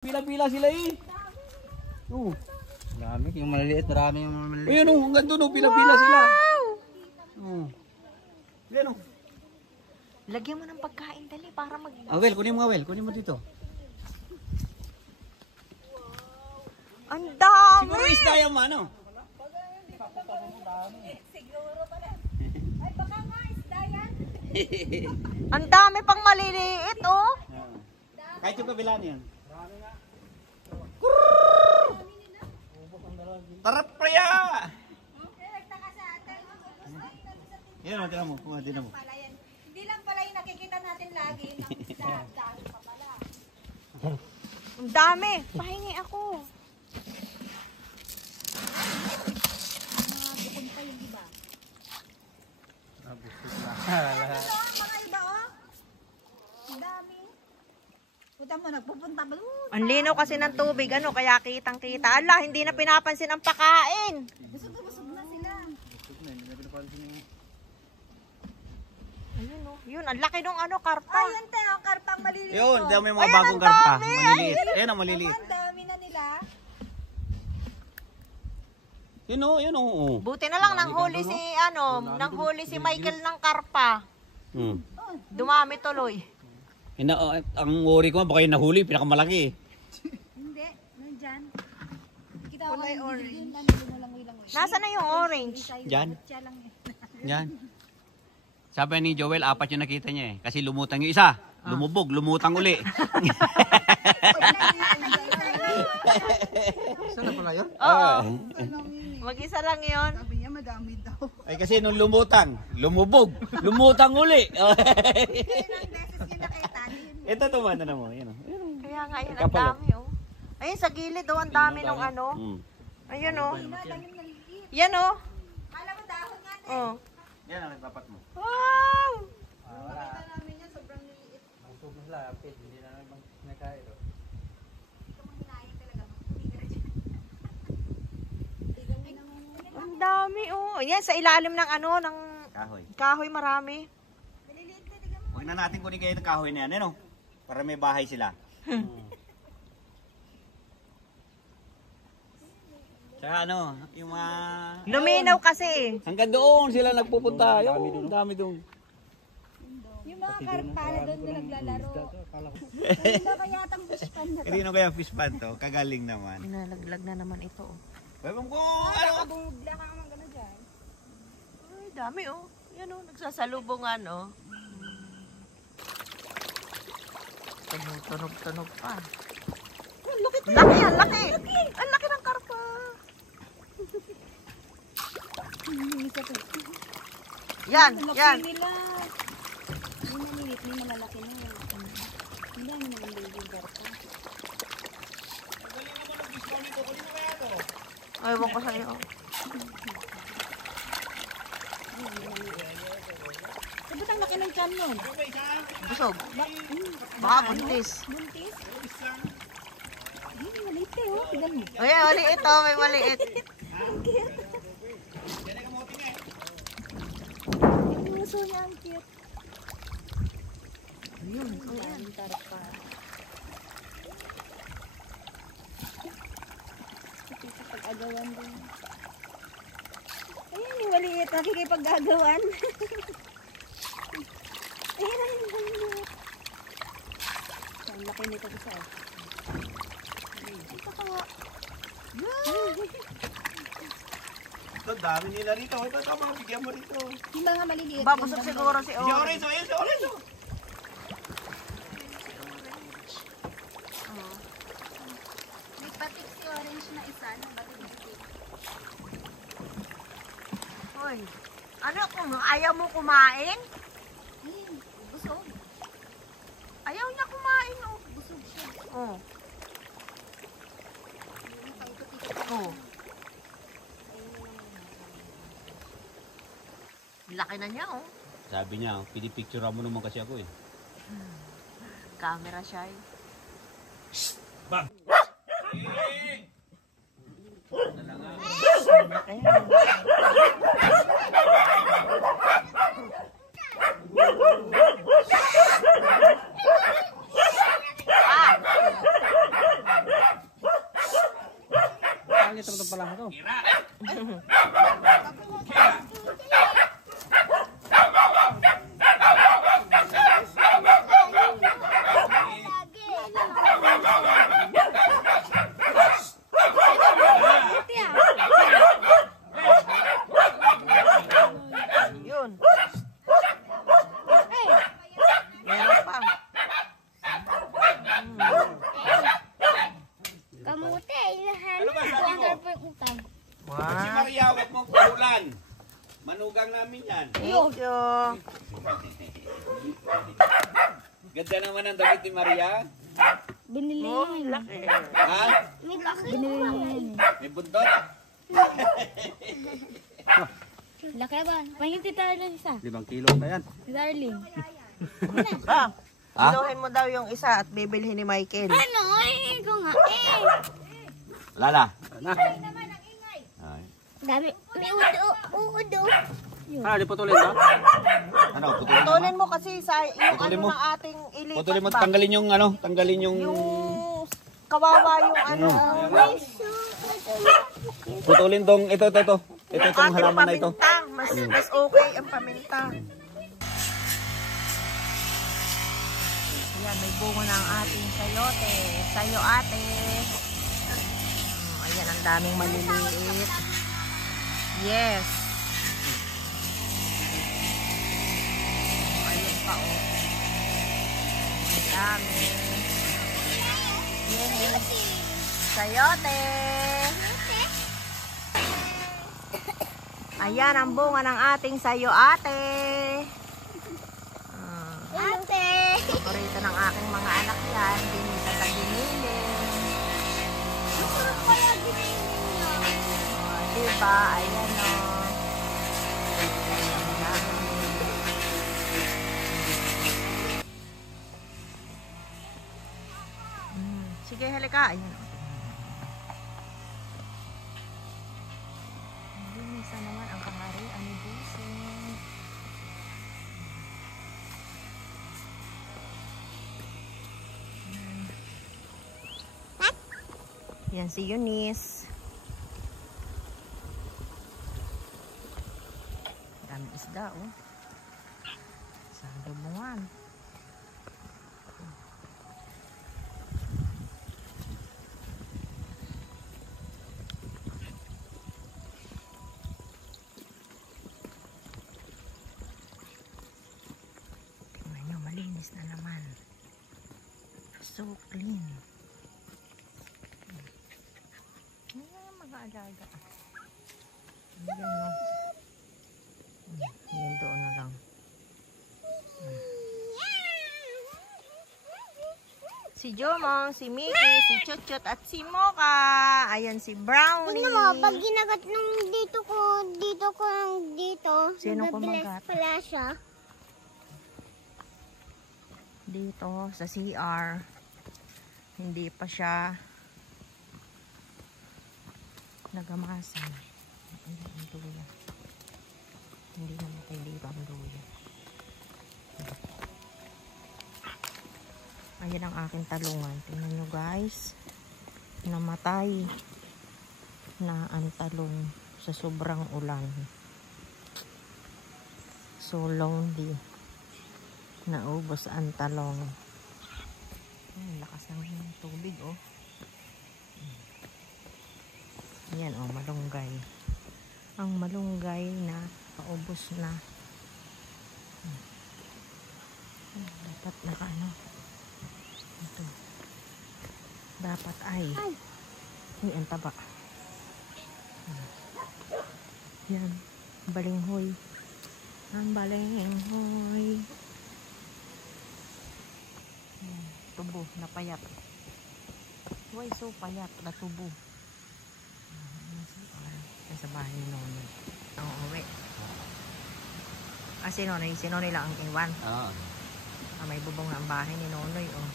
Pila-pila sila eh. Oh. Marami, yung maliliit, marami yung maliliit. Ayun oh, hanggang doon oh, pila-pila sila. Oh. Ayan oh. Lagyan mo ng pagkain dali para mag... Awel, kunin mo Awel, kunin mo dito. Ang dami! Siguro isda yung ano? Siguro pala. Ay, baka nga, isda yan. Ang dami pang maliliit oh. Kahit yung kabilaan yan. Tarap kaya! Nagtaka sa atin. Yan o, tinan mo. Tinan mo. Pala yan. Hindi lang pala yung nakikita natin lagi ng isda. Dahil pa pala. Ang dami. Pahingi ako. Bukod pa yung iba. Lahat. Ito, mga iba oh. Ang dami. Puta mo, nagpupunta ba? Ang linaw kasi ng tubig ano kaya kitang-kita. Ala, hindi na pinapansin ang pakain. Busog na sila. Ayun oh. Yun, ang laki ng ano karpa. Ayun tayo, karpang maliliit. Yun, oh. dami yung mga Ayan, bagong ang karpa. dami. Maliliit. Ayan ang maliliit. Ang dami na nila. Yun o, yun o. Buti na lang nanghuli si nanghuli si Michael ng karpa. Dumami tuloy. Ang worry ko, baka yung nahuli, pinakamalaki. Hindi, nandyan. Kita ko Kulay yung orange. yun, lang. Nasaan na yung orange? Diyan. Siya lang yun. Yan. Sabi ni Joel, 4 yung nakita niya eh. Kasi lumutang yung isa. Lumubog, lumutang uli. Saan na pala yun? Oo. Mag-isa lang yun. Sabi niya madami daw. Ay kasi nung lumutang, lumubog, lumutang uli. Ilang beses yung nakita. Ito tumanda na mo. Yan o. Kaya nga yun, ang Kapal, dami oh. Ayun, sa gilid oh, ang dami ng ano. Ayun oh. Yan oh. Kala mo dahon nga na. Oh. Yan ang dapat mo. Wow! Nakita namin yan, sobrang liliit. Busog na sila, apit. Hindi na naman nakain. Ikaw mong hinahin talaga. Ang dami oh. Yan, sa ilalim ng ano, ng Kahoy. kahoy marami. Maliliit na, tignan mo. Huwag na natin kunin kayo ng kahoy na yan, ano? Para may bahay sila. Tsaka ano, yung mga... Luminaw kasi eh. Hanggang doon sila nagpupunta. Yung dami doon. Yung mga karpala doon na naglalaro. Hindi ba kaya tang fish pan na to? Kanino kaya fish pan to? Kagaling naman. Nalaglag na naman ito oh. Ewan ko, ano? Bumugla ka naman gano'n dyan. Ay, dami oh. Yan oh, nagsasalubungan oh. Tunog-tunog pa. Laki yan, laki! Ang laki ng karpa! Isa to. Yan, Ang laki yan. nila. May maliit, may malalaki na yun. Hindi namin naganda yung garpa. Ay, ewan ko sa'yo. Sabi ang laki ng cam nun. Busog. Baka buntis. Buntis? Ay, maliit eh, oh. Tignan mo. Ay, maliit oh, may maliit. Ang cute. Yung uso niya, ang cute. Ayun, Ayan, karpa. Nakikipag-agawan din. Ayan, yung maliit. Nakikipag-agawan. Ayan, ayun, maliit. Ang laki nito isa. Ito ka nga. Ito, dami nila rito. Ito, mga bigyan mo rito. Yung mga maliliit. babusog siguro si Si Ori. Orange, ayun si Orange. May patik si orange na isa. Ano ba ito? Hoy, ano kung ayaw mo kumain? Ayun, busog. Ayaw niya kumain oh. Busog siya. Oh. Ayun, paikot-ikot. Oh. Laki na niya oh. Sabi niya, pinipicture mo naman kasi ako eh. Camera siya eh. Bang! Ito ito pala ito. Yun. Meron pa. Kamuti, ilahan. Ano ba sabi mo? Utang. Si Wow. Maria, huwag mong puhulan. Manugang namin yan. Thank you. Ganda naman ang damit ni Maria. Binili Oh, niya yun. laki. Ha? Binili niya yun. May buntot? Laki ba? Pahingin si Darling isa. 5 kilo na yan. Si Darling. Ah, biluhin mo daw yung isa at bibilhin ni Michael. Ano? Ay, ko nga. Lala. Na. Ay. Dami. May udo. Di putulin ba? Ano, putulin mo? Putulin mo kasi sa yung Putulin ano mo. ng ating ilipat Putulin mo, ba? tanggalin yung ano, tanggalin yung... Yung kawawa yung ano. Putulin tong, ito. Ito Yung tong ating halaman na ito. paminta. Mas okay ang paminta. Ayan, may bunga na ang ating sayote. Sayo ate. Ayan, ang daming maliliit. Yes. Ayan pa oh. Ang dami. Yes. Sayote. Ayan ang bunga ng ating sayo ate. Ate. Paborito ng aking mga anak yan. Binita sa ginilin. Masarap kaya ginilin niya. Diba? Ayan o. Sige, halika. Ayan o. Linisan naman ang kaharian ni Busing. Yan si Eunice. Daming isda, oh. Sa lubungan. Tingnan nyo, malinis na naman. So clean. Ayan, mag-aalaga. Ayan, no. Ayan, doon na lang. Si Jomong, si Mickey, si Chuchut, at si Mocha. Ayan, si Brownie. Tignan mo, pag ginagat nung dito dito. Sino nagbibilis kumagat? pala siya. Dito, sa CR. Hindi pa siya nagamasan. Ayan, ang dulo. Hindi naman tayo dito ang dulo. Ayan ang aking talungan. Tingnan nyo guys. Namatay na ang talong sa sobrang ulan. So lonely. Naubos ang talong. Ay, lakas ng tubig oh. Ayan oh, malunggay. Ang malunggay na paubos na. Dapat naka ano. Ito. Dapat ay. Uy, ang taba. Yan. Balinghoy. Ang balinghoy. Yan. Tubo. Napayat. Uy, so payat. Na tubo. Sa bahay ni Nonoy. Ang uwi. Si Nonoy lang ang iwan. Ah. May bubong na ang bahay ni Nonoy. Oh.